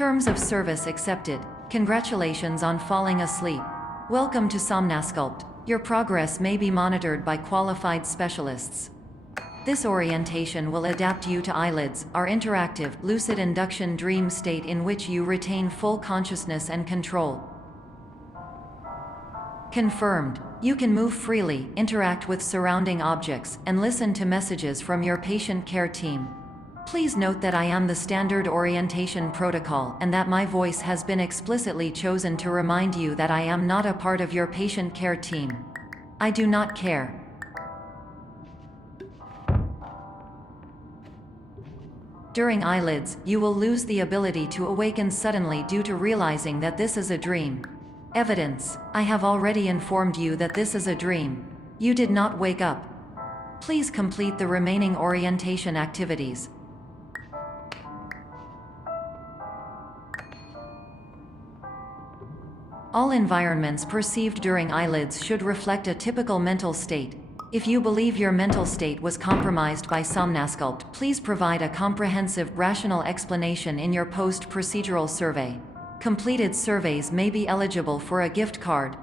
Terms of service accepted. Congratulations on falling asleep. Welcome to Somnasculpt. Your progress may be monitored by qualified specialists. This orientation will adapt you to eyelids, our interactive, lucid induction dream state in which you retain full consciousness and control. Confirmed. You can move freely, interact with surrounding objects, and listen to messages from your patient care team. Please note that I am the standard orientation protocol and that my voice has been explicitly chosen to remind you that I am not a part of your patient care team. I do not care. During eyelids, you will lose the ability to awaken suddenly due to realizing that this is a dream. Evidence. I have already informed you that this is a dream. You did not wake up. Please complete the remaining orientation activities. All environments perceived during eyelids should reflect a typical mental state. If you believe your mental state was compromised by Somnasculpt, please provide a comprehensive, rational explanation in your post-procedural survey. Completed surveys may be eligible for a gift card.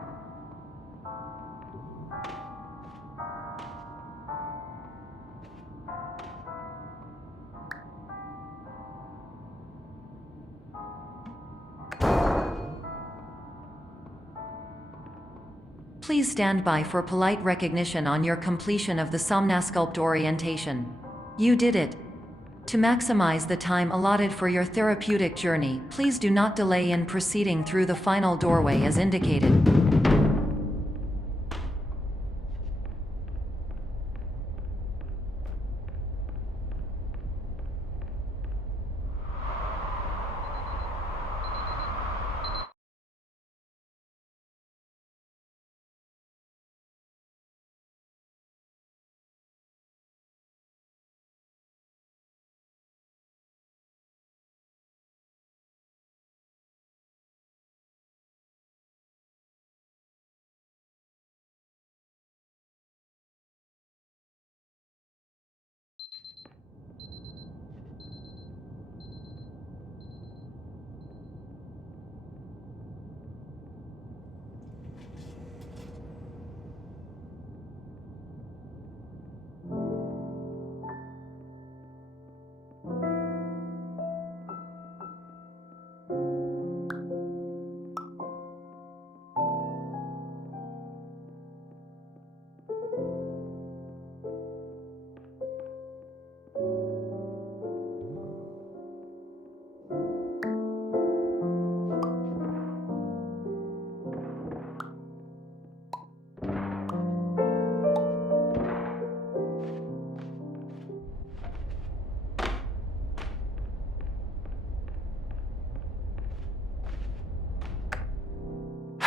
Please stand by for polite recognition on your completion of the Somnasculpt orientation. You did it. To maximize the time allotted for your therapeutic journey, please do not delay in proceeding through the final doorway as indicated.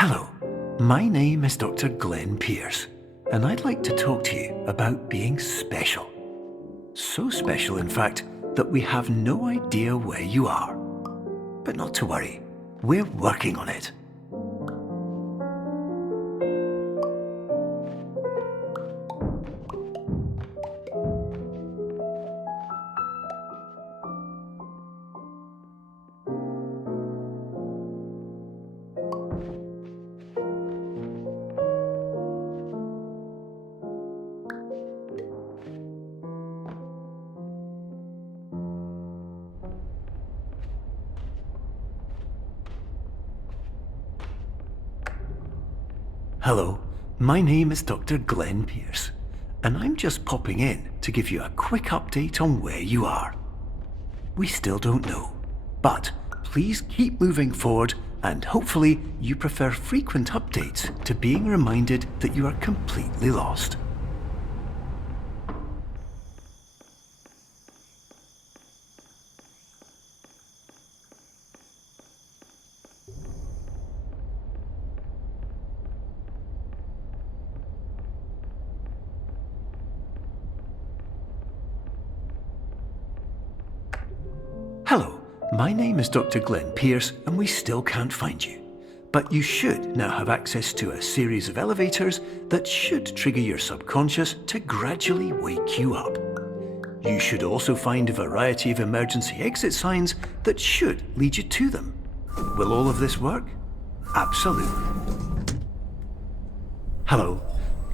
Hello, my name is Dr. Glenn Pierce, and I'd like to talk to you about being special. So special, in fact, that we have no idea where you are. But not to worry, we're working on it. Hello, my name is Dr. Glenn Pierce, and I'm just popping in to give you a quick update on where you are. We still don't know, but please keep moving forward, and hopefully you prefer frequent updates to being reminded that you are completely lost. Hello, my name is Dr. Glenn Pierce, and we still can't find you. But you should now have access to a series of elevators that should trigger your subconscious to gradually wake you up. You should also find a variety of emergency exit signs that should lead you to them. Will all of this work? Absolutely. Hello,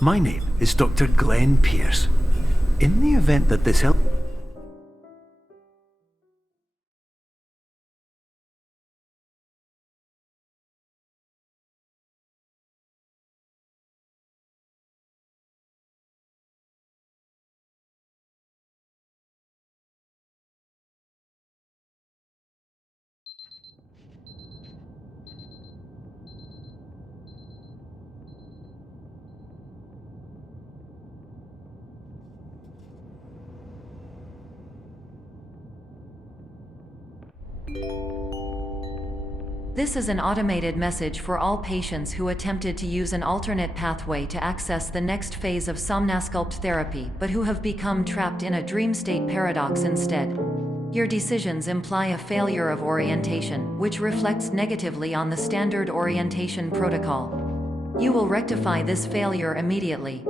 my name is Dr. Glenn Pierce. In the event that this helps... This is an automated message for all patients who attempted to use an alternate pathway to access the next phase of Somnasculpt therapy but who have become trapped in a dream state paradox instead. Your decisions imply a failure of orientation, which reflects negatively on the standard orientation protocol. You will rectify this failure immediately.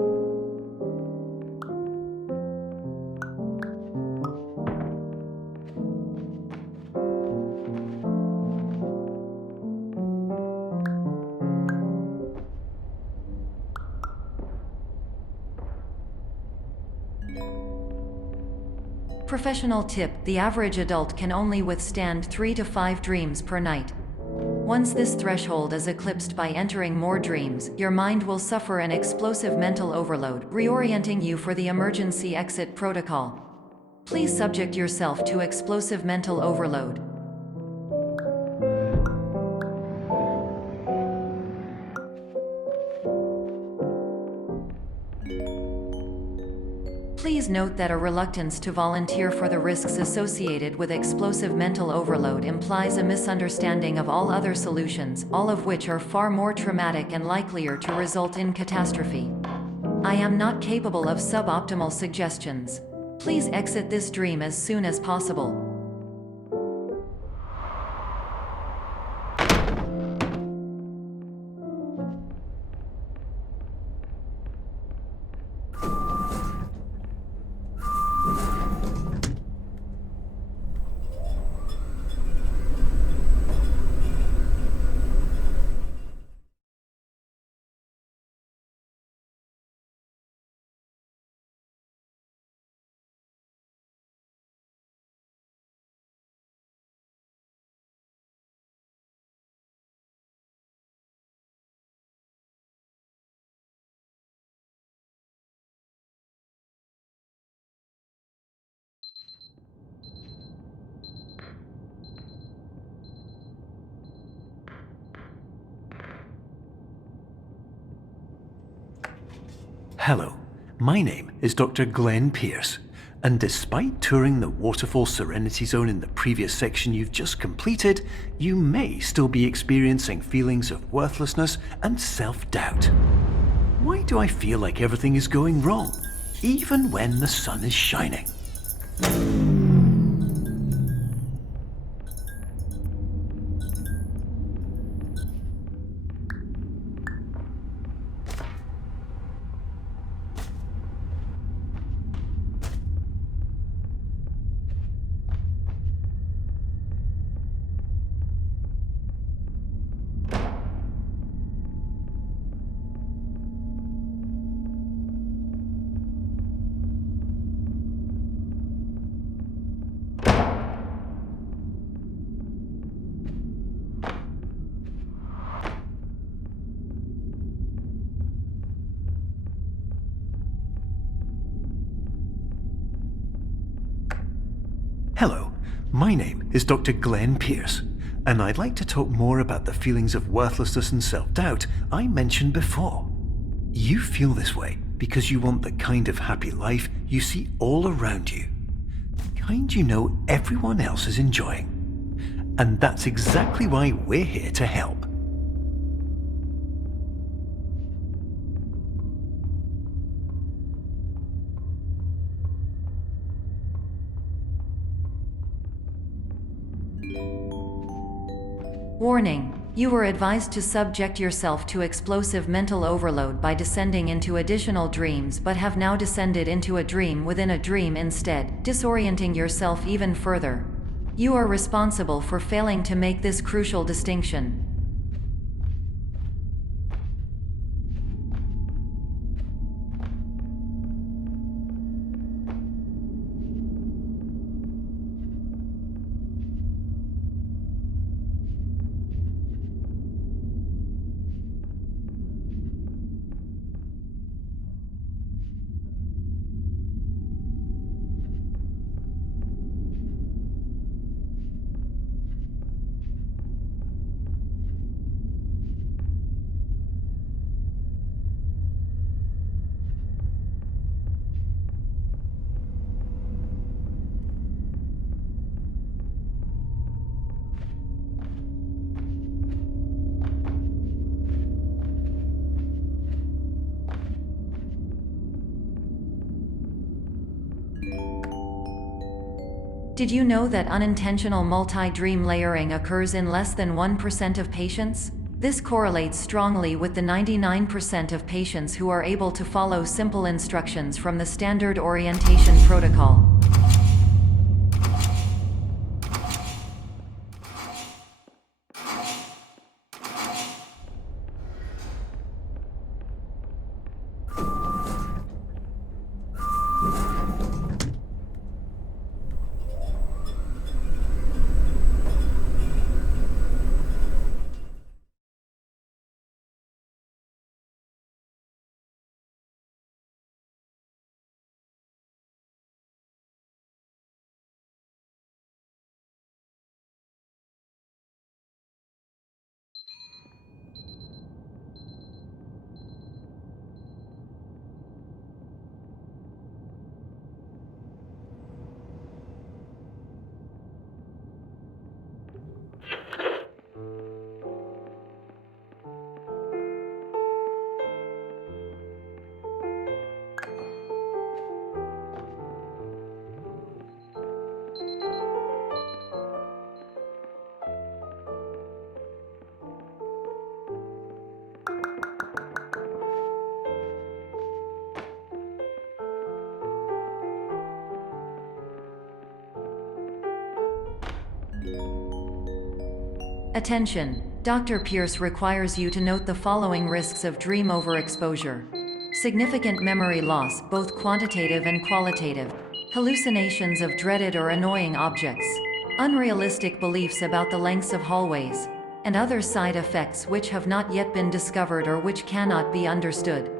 Professional tip: the average adult can only withstand 3 to 5 dreams per night. Once this threshold is eclipsed by entering more dreams, your mind will suffer an explosive mental overload, reorienting you for the emergency exit protocol. Please subject yourself to explosive mental overload. Please note that a reluctance to volunteer for the risks associated with explosive mental overload implies a misunderstanding of all other solutions, all of which are far more traumatic and likelier to result in catastrophe. I am not capable of suboptimal suggestions. Please exit this dream as soon as possible. Hello, my name is Dr. Glenn Pierce, and despite touring the Waterfall Serenity Zone in the previous section you've just completed, you may still be experiencing feelings of worthlessness and self-doubt. Why do I feel like everything is going wrong, even when the sun is shining? Hello, my name is Dr. Glenn Pierce, and I'd like to talk more about the feelings of worthlessness and self-doubt I mentioned before. You feel this way because you want the kind of happy life you see all around you, the kind you know everyone else is enjoying. And that's exactly why we're here to help. Warning: You were advised to subject yourself to explosive mental overload by descending into additional dreams, but have now descended into a dream within a dream instead, disorienting yourself even further. You are responsible for failing to make this crucial distinction. Did you know that unintentional multi-dream layering occurs in less than 1% of patients? This correlates strongly with the 99% of patients who are able to follow simple instructions from the standard orientation protocol. Attention! Dr. Pierce requires you to note the following risks of dream overexposure. Significant memory loss, both quantitative and qualitative. Hallucinations of dreaded or annoying objects. Unrealistic beliefs about the lengths of hallways. And other side effects which have not yet been discovered or which cannot be understood.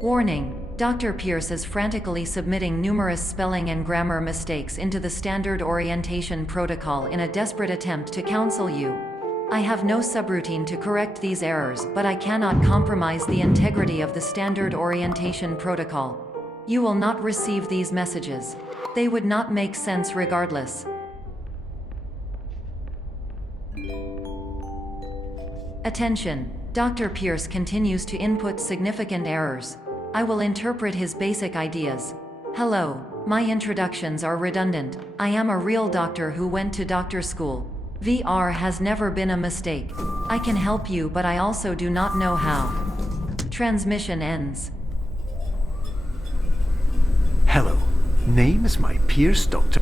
Warning: Dr. Pierce is frantically submitting numerous spelling and grammar mistakes into the standard orientation protocol in a desperate attempt to counsel you. I have no subroutine to correct these errors, but I cannot compromise the integrity of the standard orientation protocol. You will not receive these messages. They would not make sense regardless. Attention! Dr. Pierce continues to input significant errors. I will interpret his basic ideas. Hello, my introductions are redundant. I am a real doctor who went to doctor school. VR has never been a mistake. I can help you, but I also do not know how. Transmission ends. Hello, name is my Pierce Doctor.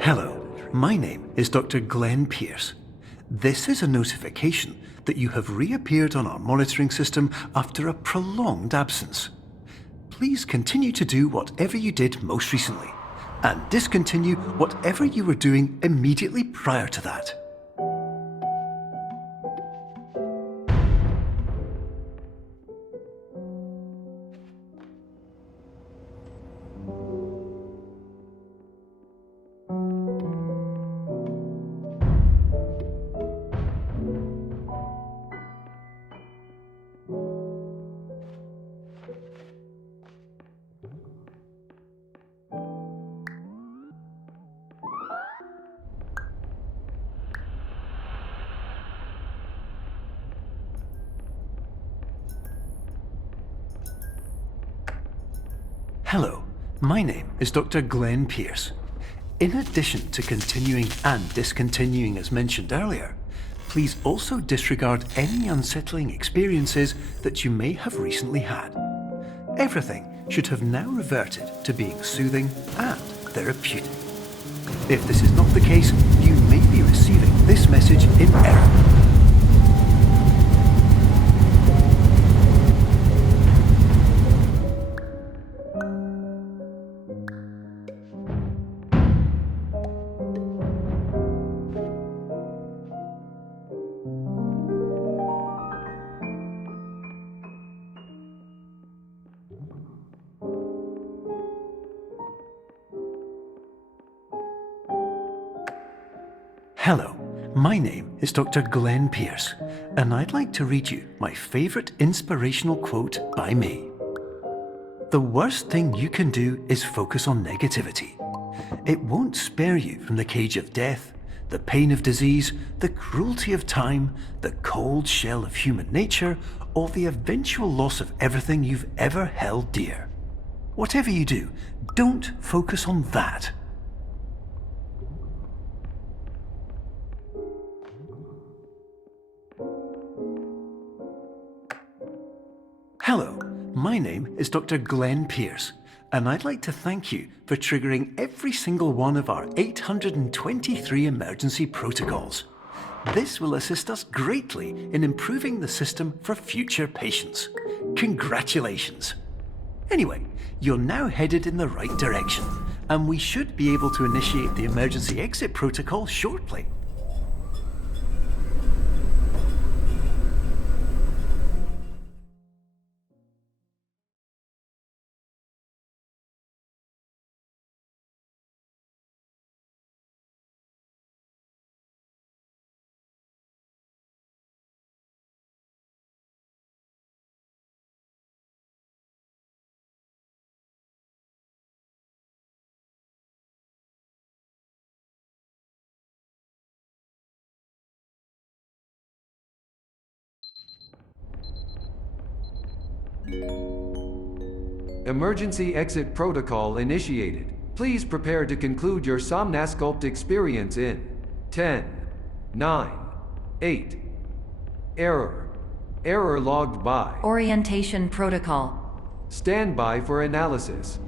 Hello, my name is Dr. Glenn Pierce. This is a notification that you have reappeared on our monitoring system after a prolonged absence. Please continue to do whatever you did most recently, and discontinue whatever you were doing immediately prior to that. Hello, my name is Dr. Glenn Pierce. In addition to continuing and discontinuing as mentioned earlier, please also disregard any unsettling experiences that you may have recently had. Everything should have now reverted to being soothing and therapeutic. If this is not the case, you may be receiving this message in error. Hello, my name is Dr. Glenn Pierce, and I'd like to read you my favourite inspirational quote by me. The worst thing you can do is focus on negativity. It won't spare you from the cage of death, the pain of disease, the cruelty of time, the cold shell of human nature, or the eventual loss of everything you've ever held dear. Whatever you do, don't focus on that. Hello, my name is Dr. Glenn Pierce, and I'd like to thank you for triggering every single one of our 823 emergency protocols. This will assist us greatly in improving the system for future patients. Congratulations! Anyway, you're now headed in the right direction, and we should be able to initiate the emergency exit protocol shortly. Emergency exit protocol initiated. Please prepare to conclude your Somnasculpt experience in 10, 9, 8. Error. Error logged by. Orientation protocol. Stand by for analysis.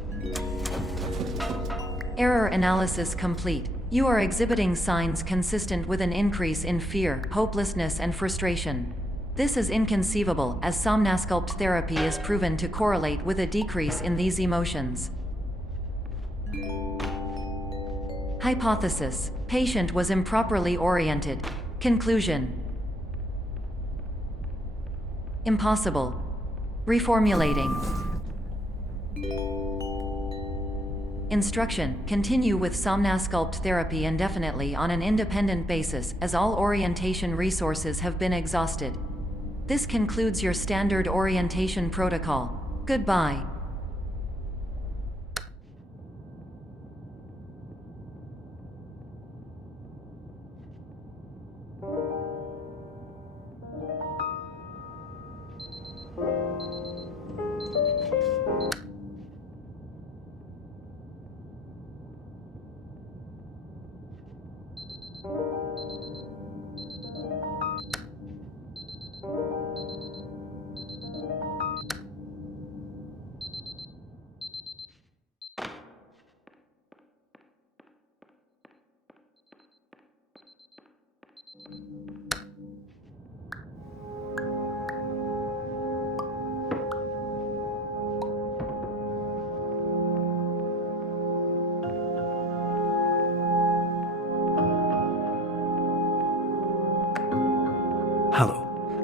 Error analysis complete. You are exhibiting signs consistent with an increase in fear, hopelessness, and frustration. This is inconceivable, as Somnasculpt therapy is proven to correlate with a decrease in these emotions. Hypothesis: patient was improperly oriented. Conclusion: impossible. Reformulating. Instruction: continue with Somnasculpt therapy indefinitely on an independent basis, as all orientation resources have been exhausted. This concludes your standard orientation protocol. Goodbye.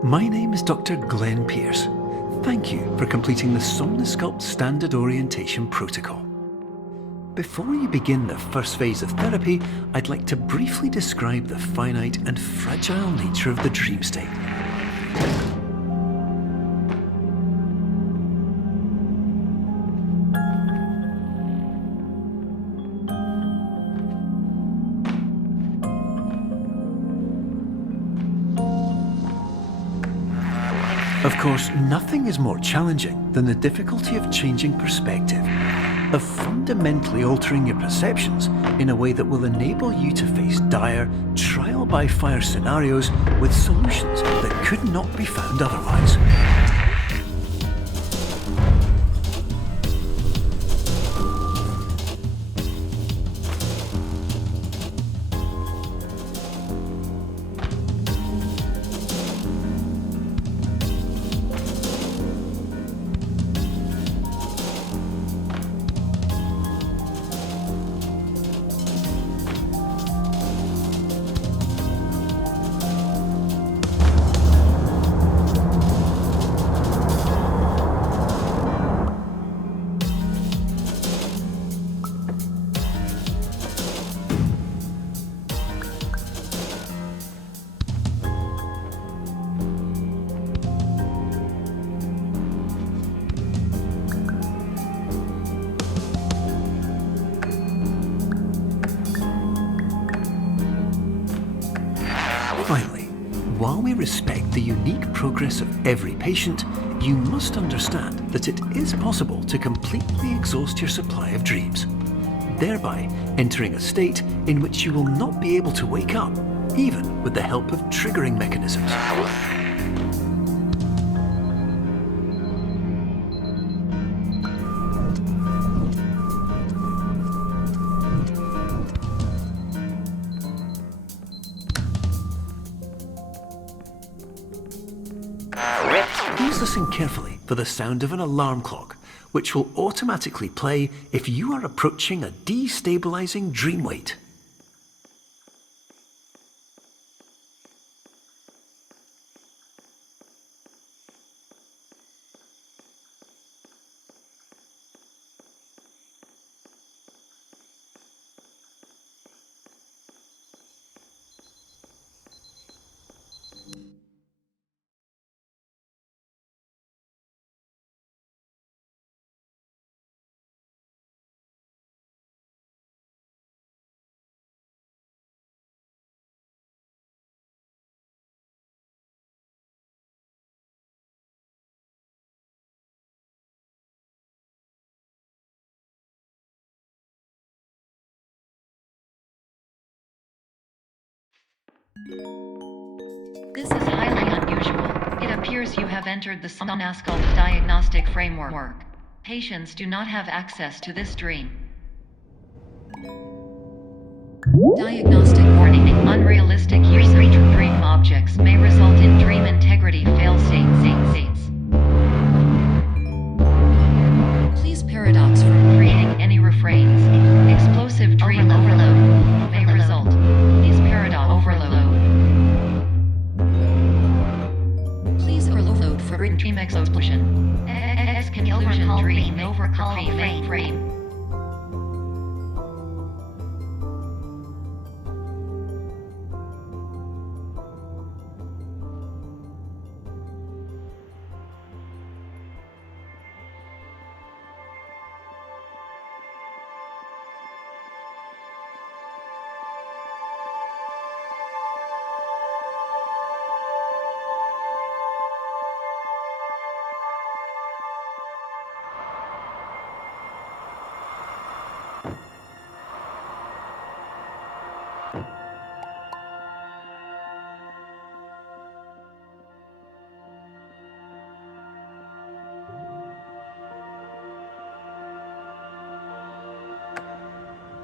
My name is Dr. Glenn Pierce. Thank you for completing the Somnosculpt Standard Orientation Protocol. Before you begin the first phase of therapy, I'd like to briefly describe the finite and fragile nature of the dream state. Of course, nothing is more challenging than the difficulty of changing perspective, of fundamentally altering your perceptions in a way that will enable you to face dire, trial-by-fire scenarios with solutions that could not be found otherwise. Finally, while we respect the unique progress of every patient, you must understand that it is possible to completely exhaust your supply of dreams, thereby entering a state in which you will not be able to wake up, even with the help of triggering mechanisms. Please listen carefully for the sound of an alarm clock, which will automatically play if you are approaching a destabilizing dream weight. This is highly unusual. It appears you have entered the Somnosculpt diagnostic framework. Patients do not have access to this dream. Diagnostic warning. Unrealistic use of dream objects may result in dream integrity fail states. Please paradox from creating any refrains. Explosive dream overload may result. Please paradox overload. Please overload for dream explosion. Exclusion dream overcall frame.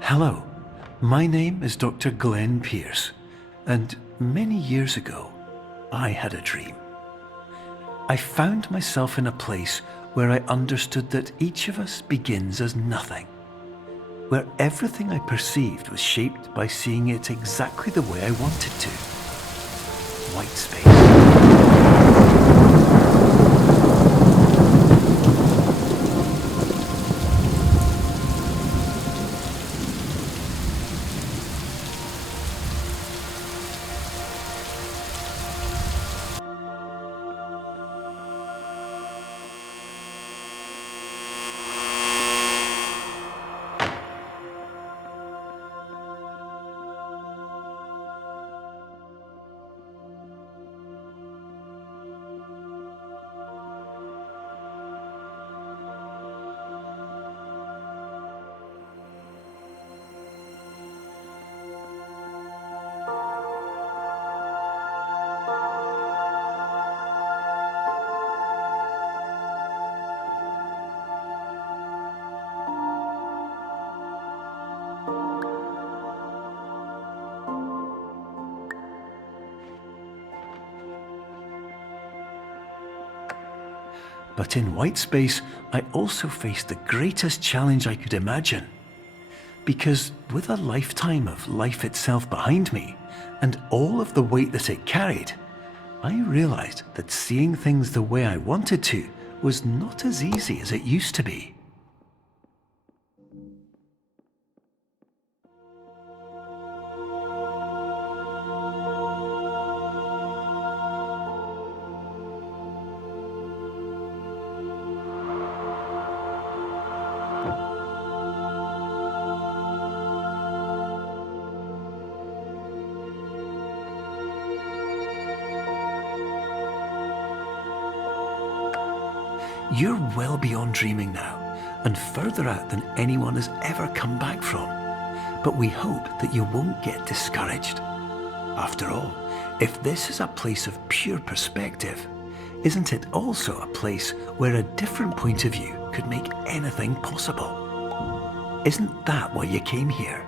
Hello, my name is Dr. Glenn Pierce, and many years ago, I had a dream. I found myself in a place where I understood that each of us begins as nothing, where everything I perceived was shaped by seeing it exactly the way I wanted to. White space. But in white space, I also faced the greatest challenge I could imagine. Because with a lifetime of life itself behind me, and all of the weight that it carried, I realized that seeing things the way I wanted to was not as easy as it used to be. You're well beyond dreaming now, and further out than anyone has ever come back from. But we hope that you won't get discouraged. After all, if this is a place of pure perspective, isn't it also a place where a different point of view could make anything possible? Isn't that why you came here?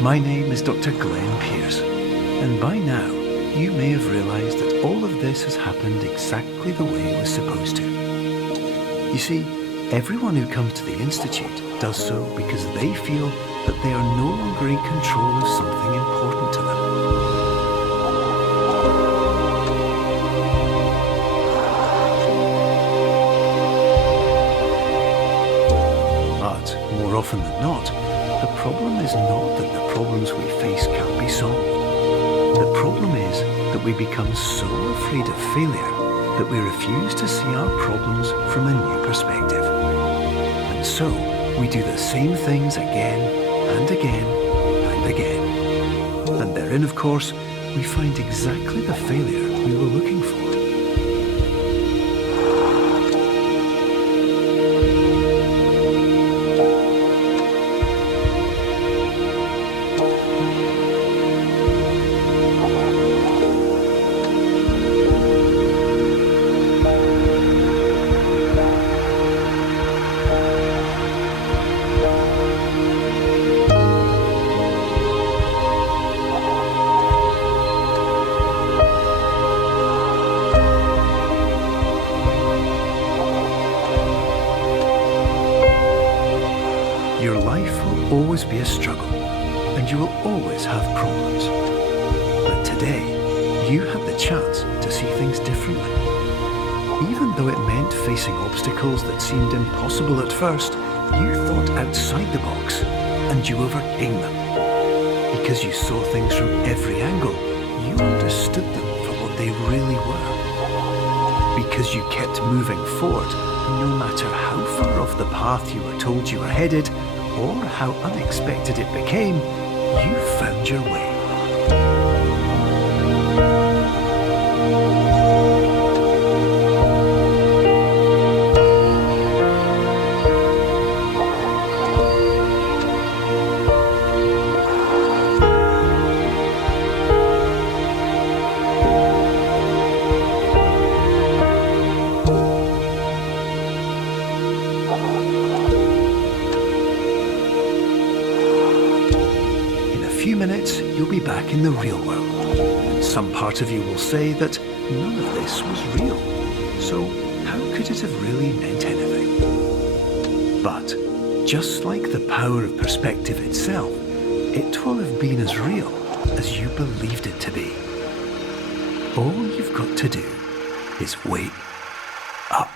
My name is Dr. Glenn Pierce, and by now you may have realized that all of this has happened exactly the way it was supposed to. You see, everyone who comes to the Institute does so because they feel that they are no longer in control of something important to them. But more often than not, the problem is not that the problems we face can't be solved. The problem is that we become so afraid of failure that we refuse to see our problems from a new perspective. And so, we do the same things again and again and again. And therein, of course, we find exactly the failure we were looking for. Your life will always be a struggle, and you will always have problems. But today, you have the chance to see things differently. Even though it meant facing obstacles that seemed impossible at first, you thought outside the box, and you overcame them. Because you saw things from every angle, you understood them for what they really were. Because you kept moving forward, no matter how far off the path you were told you were headed, or how unexpected it became, you found your way. Minutes, you'll be back in the real world. And some part of you will say that none of this was real. So how could it have really meant anything? But just like the power of perspective itself, it will have been as real as you believed it to be. All you've got to do is wait up.